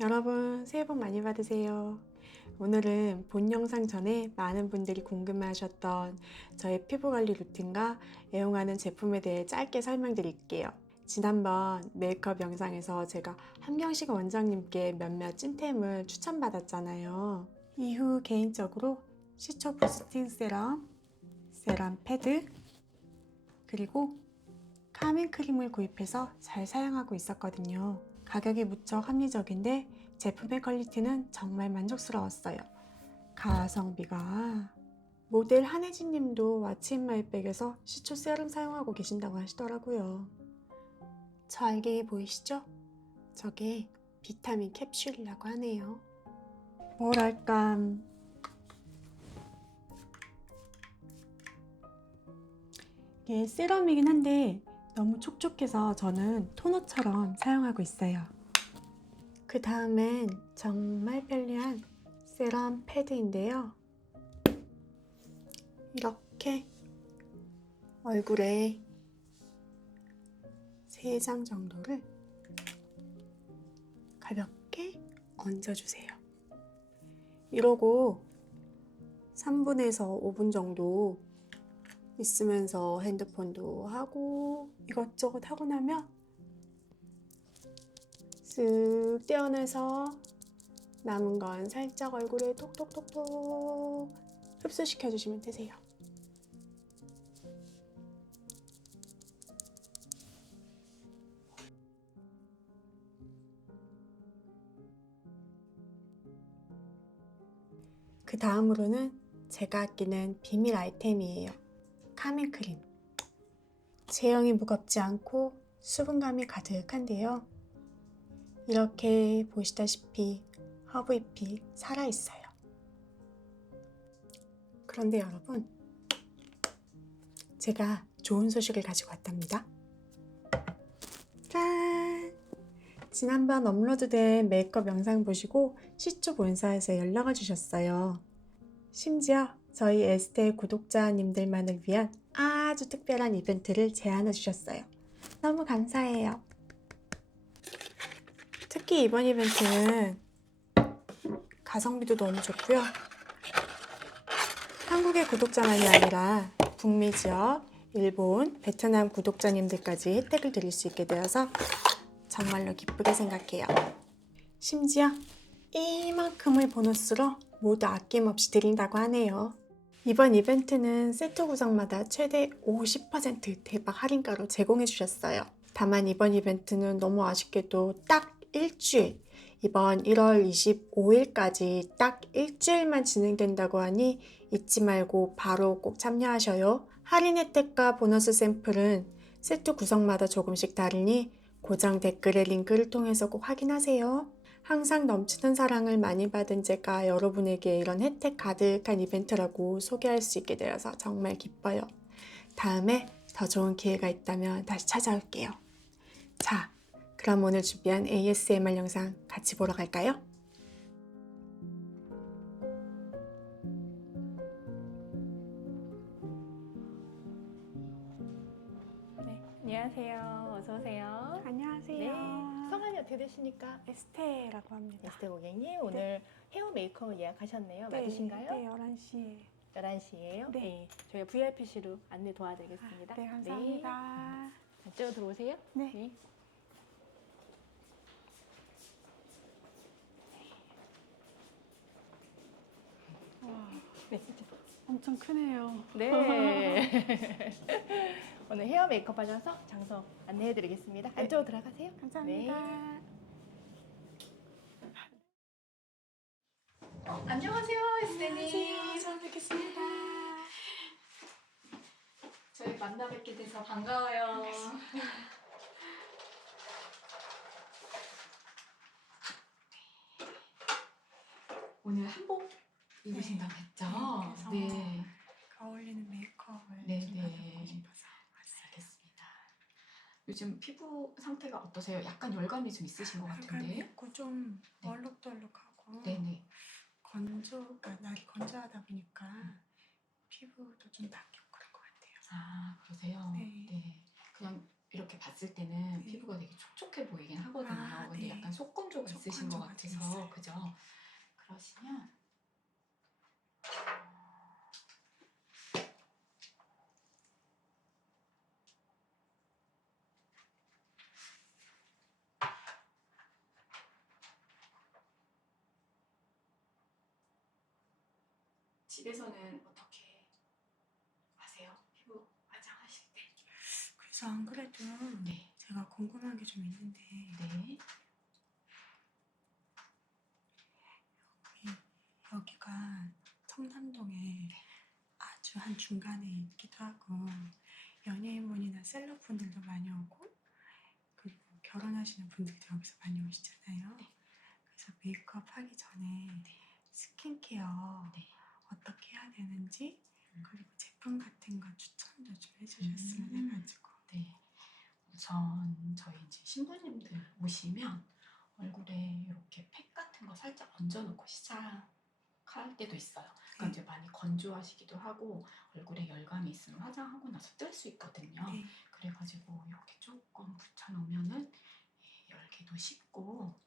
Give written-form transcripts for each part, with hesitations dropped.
여러분 새해 복 많이 받으세요. 오늘은 본 영상 전에 많은 분들이 궁금해하셨던 저의 피부관리 루틴과 애용하는 제품에 대해 짧게 설명드릴게요. 지난번 메이크업 영상에서 제가 함경식 원장님께 몇몇 찐템을 추천받았잖아요. 이후 개인적으로 시초 부스팅 세럼, 세럼 패드, 그리고 카밍 크림을 구입해서 잘 사용하고 있었거든요. 가격이 무척 합리적인데 제품의 퀄리티는 정말 만족스러웠어요. 가성비가. 모델 한혜진 님도 왓츠인마이백에서 시초 세럼 사용하고 계신다고 하시더라고요. 저 알갱이 보이시죠? 저게 비타민 캡슐이라고 하네요. 뭐랄까, 이게 세럼이긴 한데 너무 촉촉해서 저는 토너처럼 사용하고 있어요. 그 다음엔 정말 편리한 세럼 패드인데요. 이렇게 얼굴에 3장 정도를 가볍게 얹어주세요. 이러고 3분에서 5분 정도 있으면서 핸드폰도 하고 이것저것 하고 나면 쓱 떼어내서 남은 건 살짝 얼굴에 톡톡톡톡 흡수시켜 주시면 되세요. 그 다음으로는 제가 아끼는 비밀 아이템이에요. 카밍 크림. 제형이 무겁지 않고 수분감이 가득한데요. 이렇게 보시다시피 허브잎이 살아있어요. 그런데 여러분, 제가 좋은 소식을 가지고 왔답니다. 짠! 지난번 업로드된 메이크업 영상 보시고 시초 본사에서 연락을 주셨어요. 심지어 저희 에스테 구독자님들만을 위한 아주 특별한 이벤트를 제안해 주셨어요. 너무 감사해요. 특히 이번 이벤트는 가성비도 너무 좋고요. 한국의 구독자만이 아니라 북미 지역, 일본, 베트남 구독자님들까지 혜택을 드릴 수 있게 되어서 정말로 기쁘게 생각해요. 심지어 이만큼의 보너스로 모두 아낌없이 드린다고 하네요. 이번 이벤트는 세트 구성마다 최대 50% 대박 할인가로 제공해 주셨어요. 다만 이번 이벤트는 너무 아쉽게도 딱 일주일, 이번 1월 25일까지 딱 일주일만 진행된다고 하니 잊지 말고 바로 꼭 참여하셔요. 할인 혜택과 보너스 샘플은 세트 구성마다 조금씩 다르니 고정 댓글의 링크를 통해서 꼭 확인하세요. 항상 넘치는 사랑을 많이 받은 제가 여러분에게 이런 혜택 가득한 이벤트라고 소개할 수 있게 되어서 정말 기뻐요. 다음에 더 좋은 기회가 있다면 다시 찾아올게요. 자, 그럼 오늘 준비한 ASMR 영상 같이 보러 갈까요? 네, 안녕하세요. 어서 오세요. 안녕하세요. 네, 성함이 어떻게 되십니까? 에스테라고 합니다. 에스테 고객님, 오늘 헤어 메이크업 예약하셨네요. 네, 맞으신가요? 네, 11시에. 11시에요? 네. 저희가 VIPC로 안내 도와드리겠습니다. 네, 감사합니다. 네. 이쪽으로 들어오세요. 네. 와, 네, 이쪽. 엄청 크네요. 네. 오늘 헤어 메이크업 하셔서 장소 안내해 드리겠습니다. 안쪽으로 들어가세요. 감사합니다. 네. 안녕하세요, 안녕하세요. 처음 뵙겠습니다. 저희 만나 뵙게 돼서 반가워요. 오늘 한복 입으신다고 했죠? 그래서 네. 어울리는 메이크업을 네, 좀 네. 받아보고 싶어서 왔어요. 알겠습니다. 요즘 피부 상태가 어떠세요? 약간 열감이 좀 있으신 것 약간 같은데. 맵고 좀 네. 얼룩덜룩하고 네네. 그러니까 날이 건조하다 보니까 피부도 좀 바뀌고 그런 것 같아요. 아, 그러세요? 네. 네. 그냥 이렇게 봤을 때는 네. 피부가 되게 촉촉해 보이긴 하거든요. 아, 근데 네. 약간 속건조가 있으신 것 속건조가 좀 같아서, 있어요. 그죠? 그러시면 집에서는 어떻게 하세요? 피부 화장하실 때? 그래서 안 그래도 네. 제가 궁금한 게 좀 있는데 네. 여기가 청담동에 아주 한 중간에 있기도 하고 연예인분이나 셀럽분들도 많이 오고 그리고 결혼하시는 분들도 여기서 많이 오시잖아요. 그래서 메이크업 하기 전에 스킨케어 네. 어떻게 해야 되는지 그리고 제품 같은 거 추천도 좀 해주셨으면 해가지고 네. 우선 저희 이제 신부님들 오시면 얼굴에 이렇게 팩 같은 거 살짝 얹어놓고 시작할 때도 있어요. 그러니까 네. 이제 많이 건조하시기도 하고 얼굴에 열감이 있으면 화장하고 나서 뜰 수 있거든요. 네. 그래가지고 이렇게 조금 붙여놓으면은 열기도 식고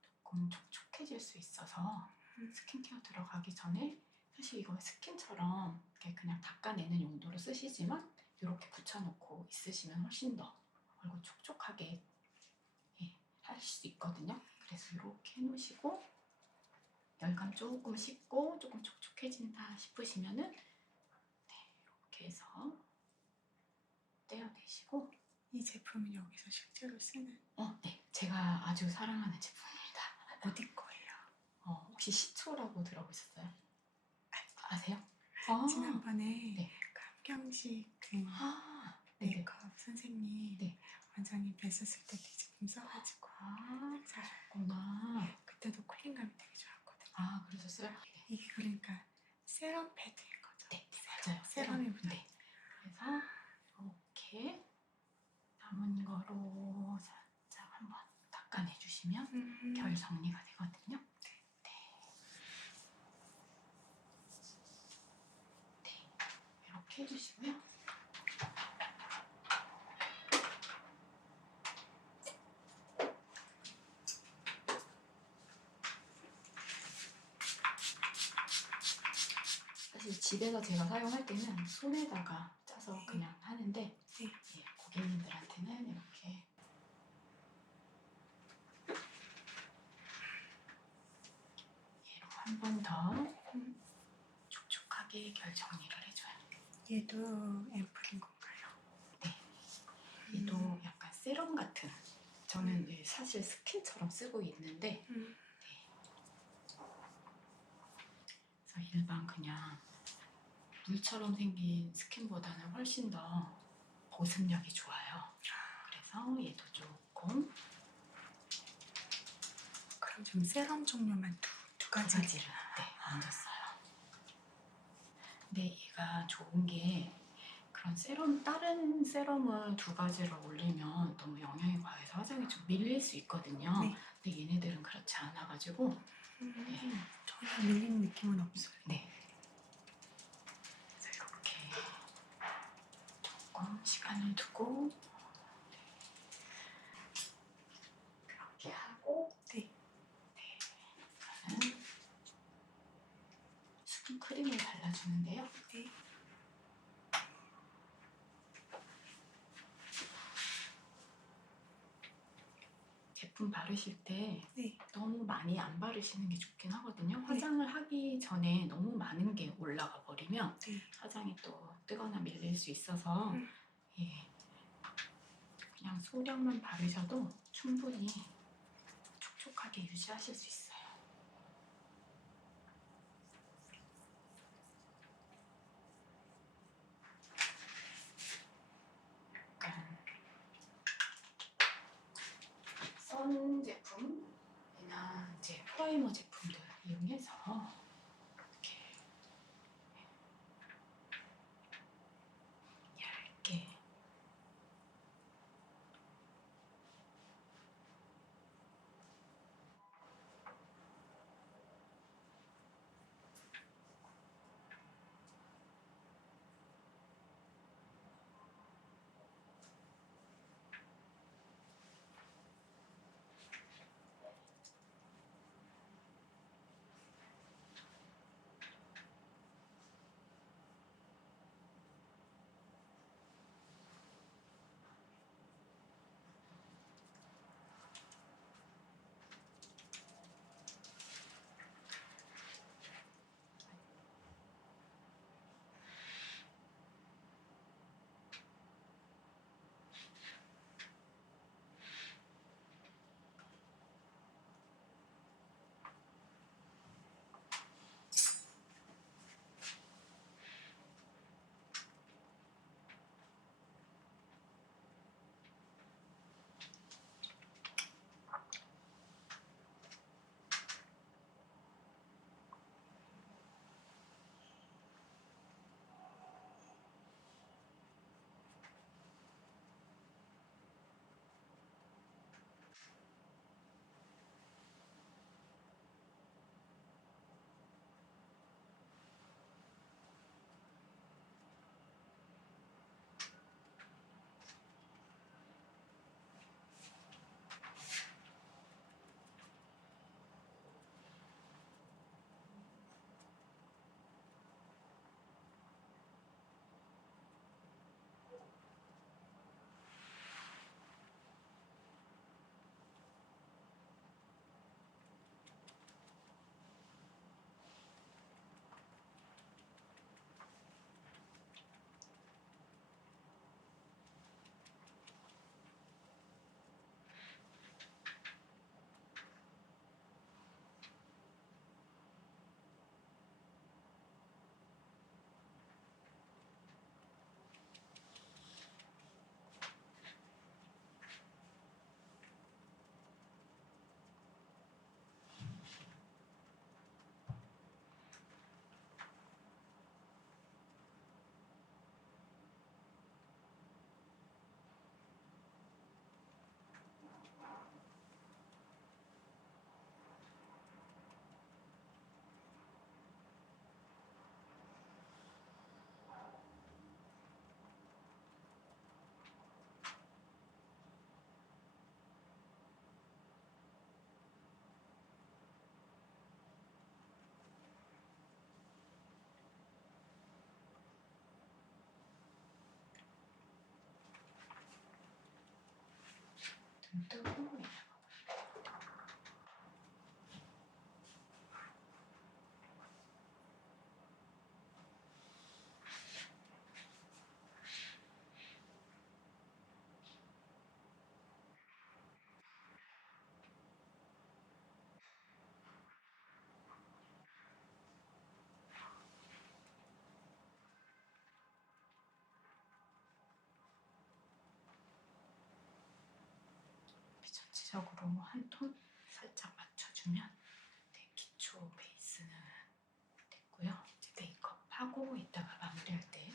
조금 촉촉해질 수 있어서 스킨케어 들어가기 전에 사실 이거 스킨처럼 이렇게 그냥 닦아내는 용도로 쓰시지만 이렇게 붙여놓고 있으시면 훨씬 더 얼굴 촉촉하게 할 수 있거든요. 그래서 이렇게 해놓으시고 열감 조금 식고 조금 촉촉해진다 싶으시면은 이렇게 해서 떼어내시고 이 제품은 여기서 실제로 쓰는 네, 제가 아주 사랑하는 제품입니다. 어디 거예요? 혹시 시초라고 들어보셨어요? 아세요? 지난번에 네. 그 함경식 그 네네. 메이크업 선생님 네. 원장님 뵀었을 때 이 제품 써가지고 그러셨구나. 그때도 쿨링감이 되게 좋았거든요. 그러셨어요? 이게 그러니까 세럼 패드인 거죠? 네, 맞아요. 세럼이 묻어. 네. 그래서 이렇게 남은 거로 살짝 한번 닦아내주시면 결 정리가 되거든요. 네. 이렇게 해주시고요. 사실 집에서 제가 사용할 때는 손에다가 짜서 그냥 하는데 고객님들한테는 이렇게 얘로 한 번 더 촉촉하게 결 정리를 해줘요. 얘도 앰플인 건가요? 네. 얘도 약간 세럼 같은. 저는 사실 스킨처럼 쓰고 있는데 그래서 일반 그냥 물처럼 생긴 스킨보다는 훨씬 더 보습력이 좋아요. 그래서 얘도 조금 그럼 좀 세럼 종류만 두 가지 가지를 얹었어요. 근데 얘가 좋은 게 그런 다른 세럼을 두 가지를 올리면 너무 영양이 과해서 화장이 좀 밀릴 수 있거든요. 네. 근데 얘네들은 그렇지 않아가지고 전혀 밀리는 느낌은 없어요. 네. 그래서 이렇게 조금 시간을 두고 그렇게 하고 저는 수분 크림을 발라주는데요. 네. 제품 바르실 때 네. 너무 많이 안 바르시는 게 좋긴 하거든요. 화장을 하기 전에 너무 많은 게 올라가 버리면 네. 화장이 또 뜨거나 밀릴 수 있어서 예, 그냥 소량만 바르셔도 충분히 촉촉하게 유지하실 수 있어요. 약간 선 제품이나 이제 프라이머 제품들 이용해서 이렇게 얇게 뜨고 전체적으로 한 톤 살짝 맞춰주면 네, 기초 베이스는 됐고요. 이제 메이크업 하고 이따가 마무리할 때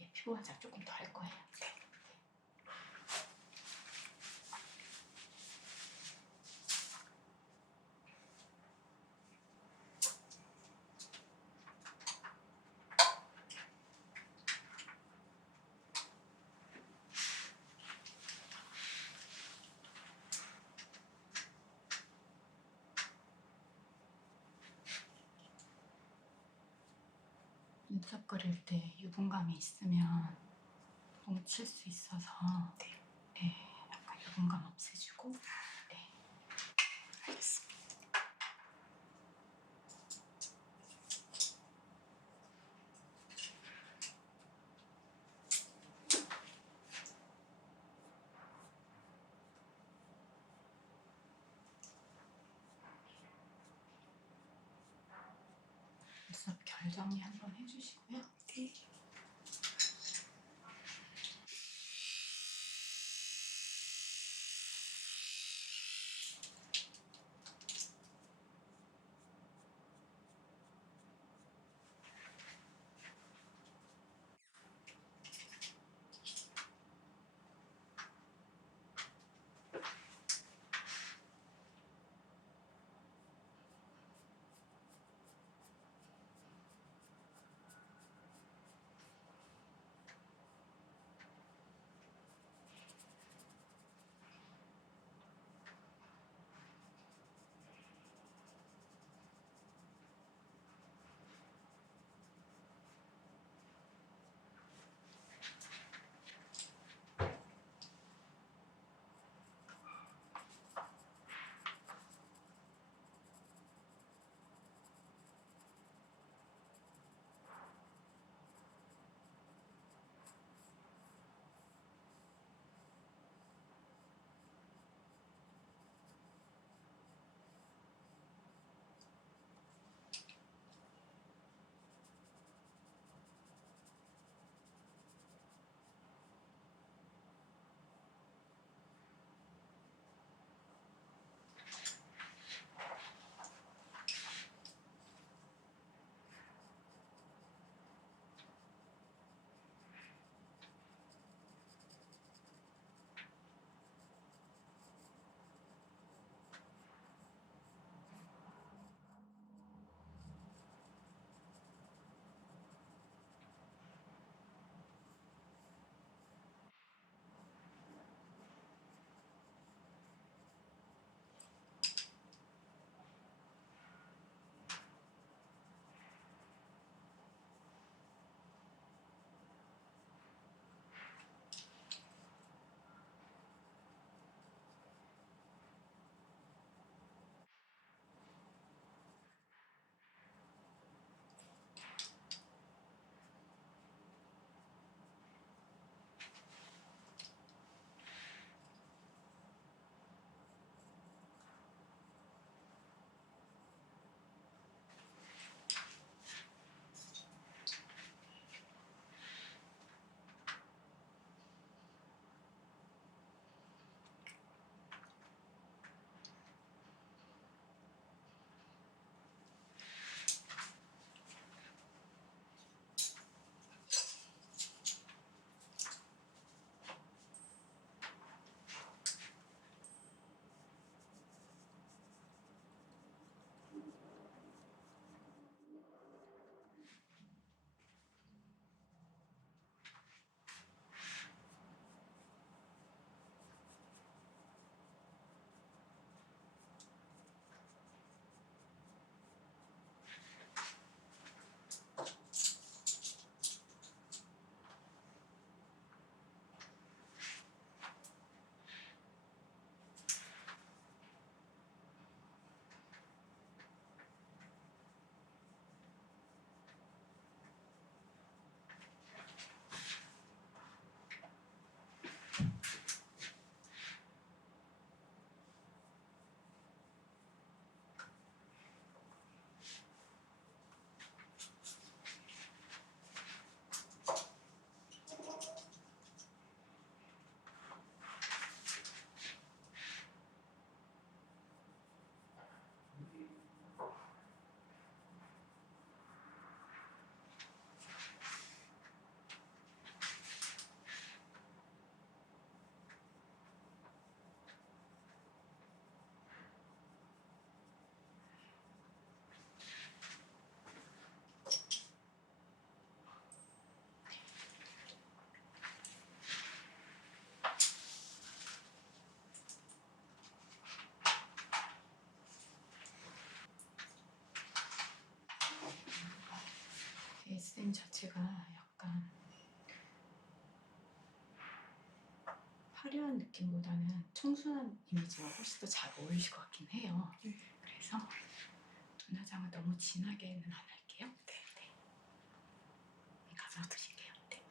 예, 피부 화장 조금 더 할 거예요. 네. 눈썹 그릴 때 유분감이 있으면 뭉칠 수 있어서 네, 약간 유분감 없애주고 네, 알겠습니다. 눈썹 결 정리 한번 해주시고요. 네. 베이스템 자체가 약간 화려한 쿨한 느낌보다는 청순한 이미지가 훨씬 더 잘 어울리실 것 같긴 해요. 그래서 눈 화장은 너무 진하게는 안 할게요. 네. 가서 드실게요. 네.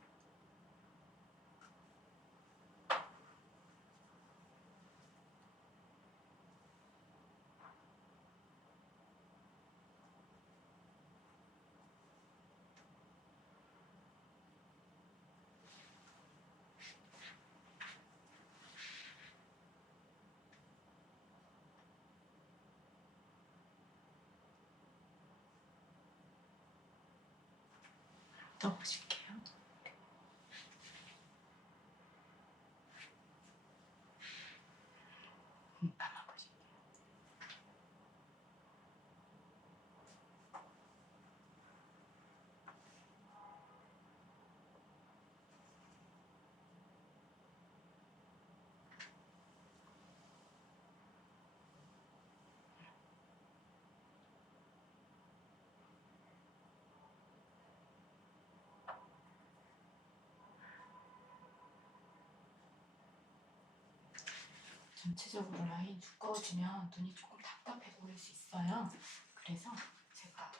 넣어보실게요. 감아보실게요. 전체적으로 라인이 두꺼워지면 눈이 조금 답답해 보일 수 있어요. 그래서 제가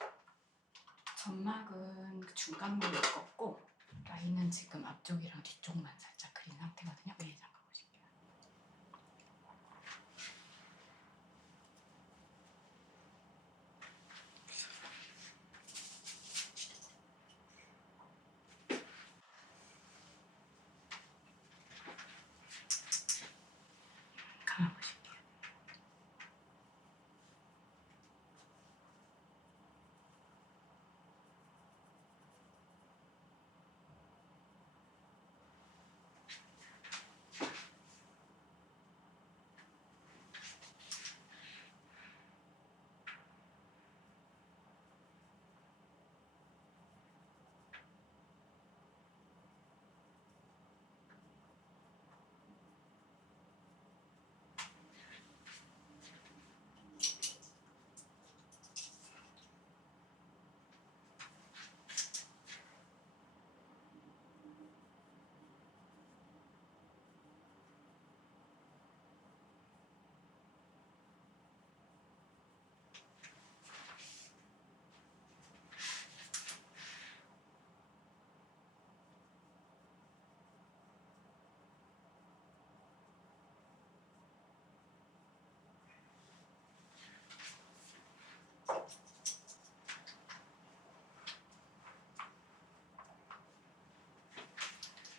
점막은 그 중간부를 꺾고 라인은 지금 앞쪽이랑 뒤쪽만 살짝 그린 상태거든요. 네, 잠깐 보실게요. 감아보실게요.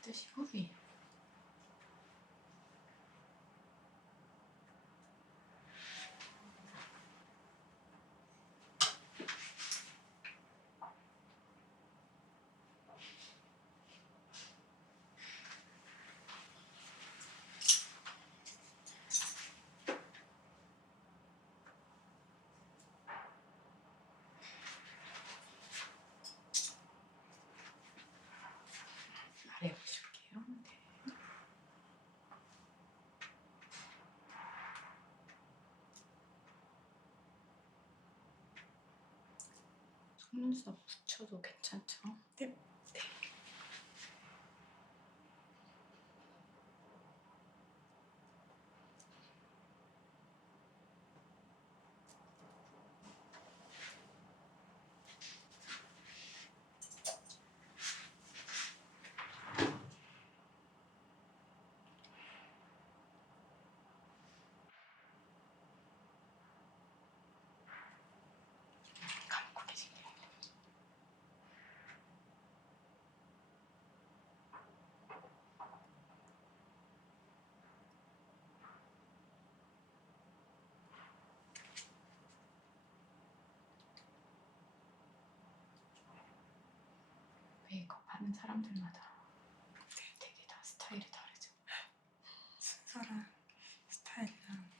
뜨시고 위에. 아래 보실게요. 네. 속눈썹 붙여도 괜찮죠? 네. 감고 계실게요. 메이크업 하는 사람들마다 되게 다 스타일이 다르죠. 순서랑 스타일이랑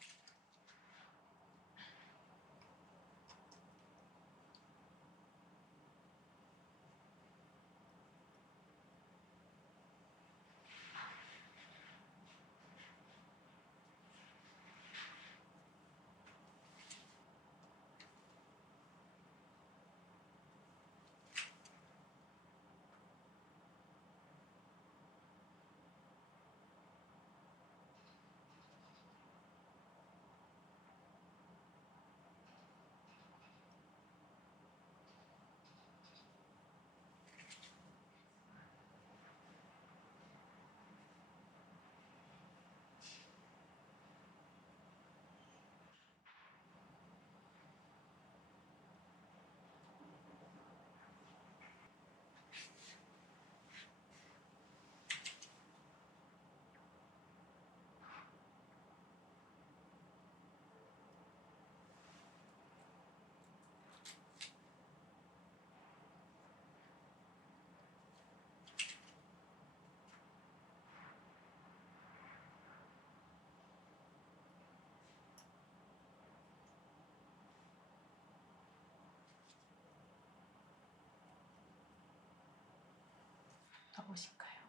어떠보실까요?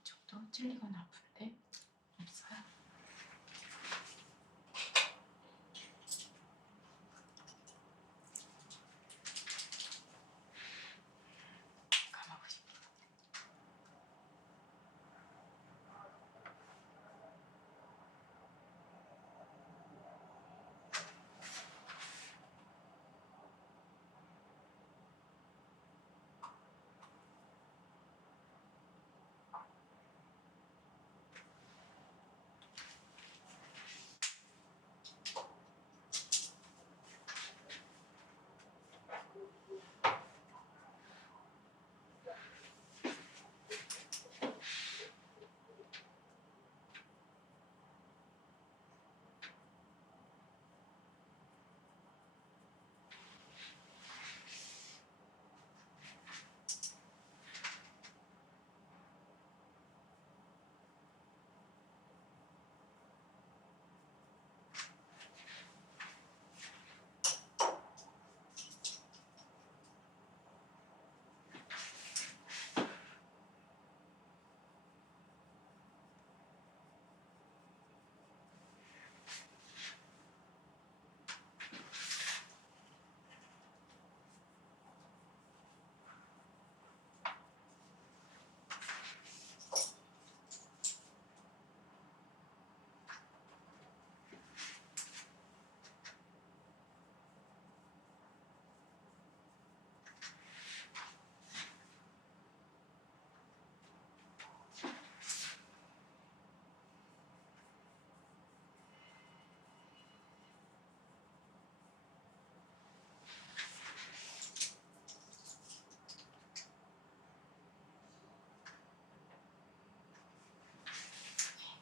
이쪽도 찔리거나 아픈데 없어요? 감아보실게요.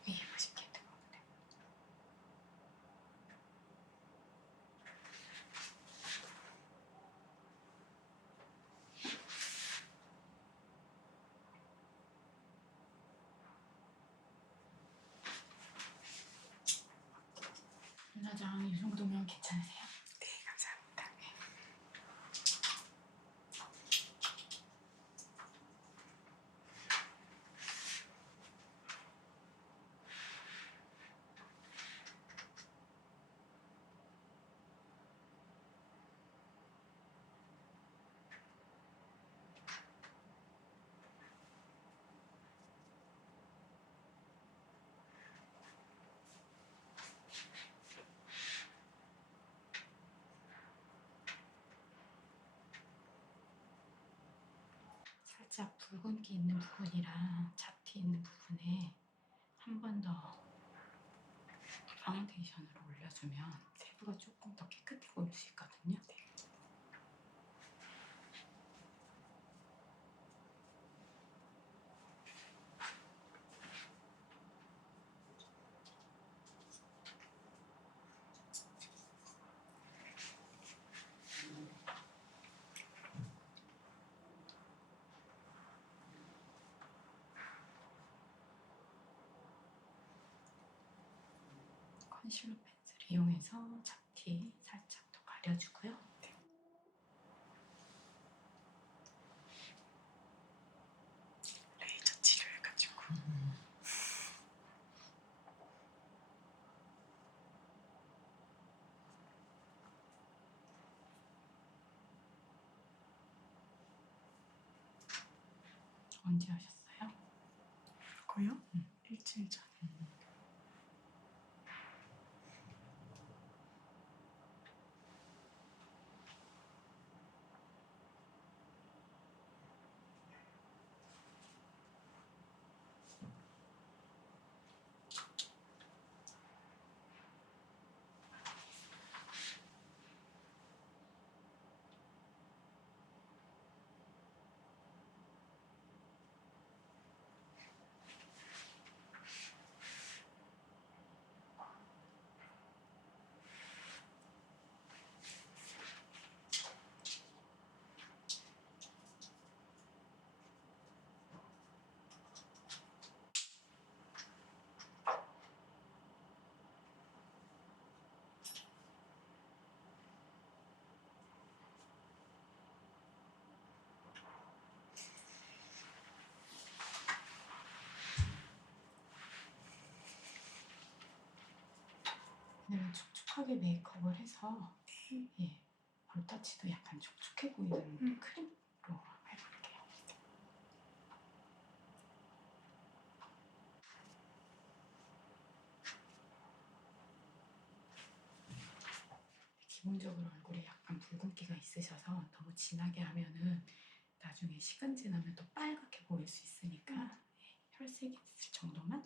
위에 보실게요. 뜨거운데. 윤사장 이 정도면 괜찮으세요? 네, 감사합니다. 네. 살짝 붉은기 있는 부분이랑 잡티 있는 부분에 한 번 더 파운데이션을 올려주면 세부가 조금 더 깨끗해 보일 수 있거든요. 네. 컨실러 펜슬을 이용해서 잡티 살짝 더 가려주고요. 레이저 치료해가지고 언제 하셨어요? 거요? 일주일 전. 왜냐면 촉촉하게 메이크업을 해서 예, 볼터치도 약간 촉촉해 보이는 크림으로 해볼게요. 기본적으로 얼굴에 약간 붉은기가 있으셔서 너무 진하게 하면은 나중에 시간 지나면 또 빨갛게 보일 수 있으니까 예, 혈색이 있을 정도만.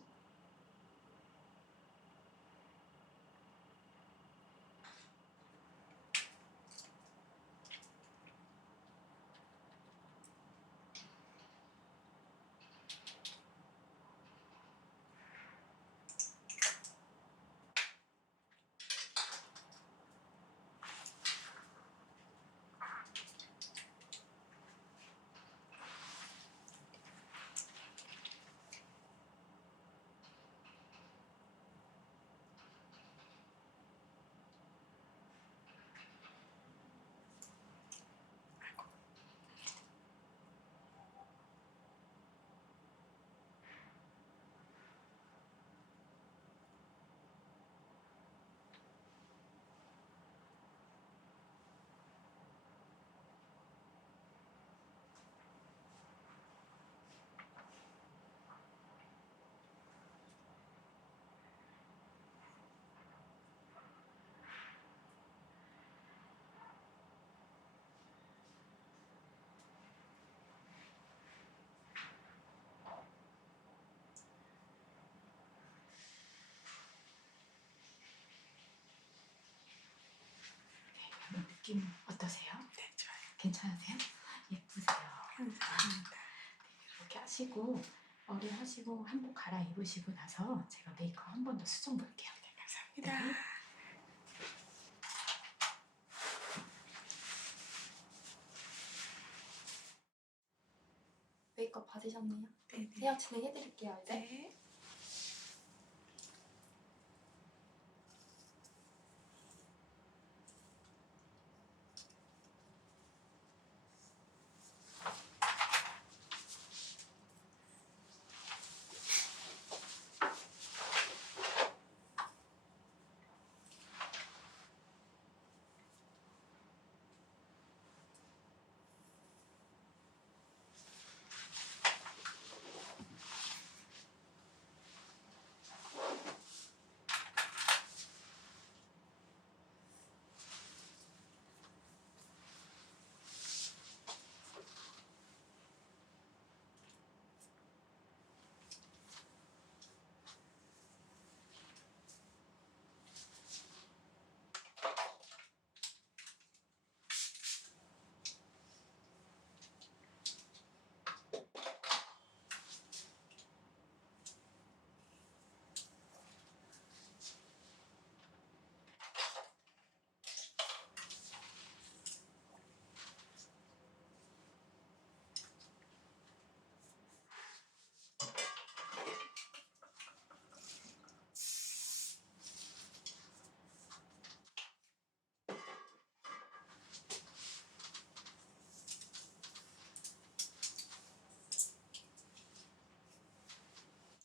이런 느낌 어떠세요? 네, 좋아요. 괜찮으세요? 예쁘세요. 감사합니다. 이렇게 하시고 머리 하시고 한복 갈아입으시고 나서 제가 메이크업 한 번 더 수정 볼게요. 네, 감사합니다. 메이크업 받으셨네요. 네, 헤어 진행해드릴게요, 이제. 네.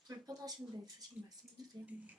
불편하신 데 있으시면 말씀해주세요. 네.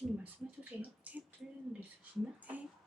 스님 말씀해주세요. 틀리는 데 있으시면. 네.